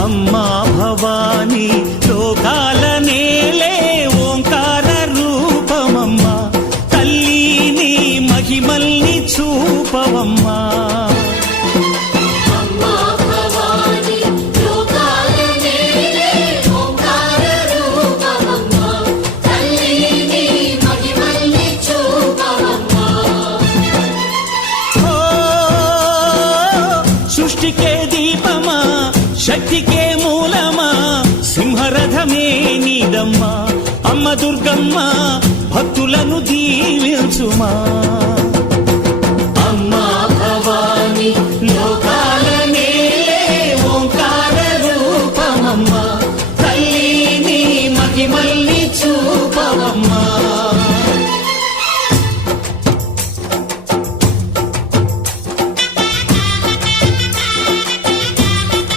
అమ్మా భవానీ లోకాల నేలే ఓంకార రూపమమ్మా తల్లి నీ మహిమల్ని చూపవమ్మా సృష్టికే దీపమా శక్తికే మూలమా సింహరథమే నీదమ్మా అమ్మ దుర్గమ్మ భక్తులను దీవించుమా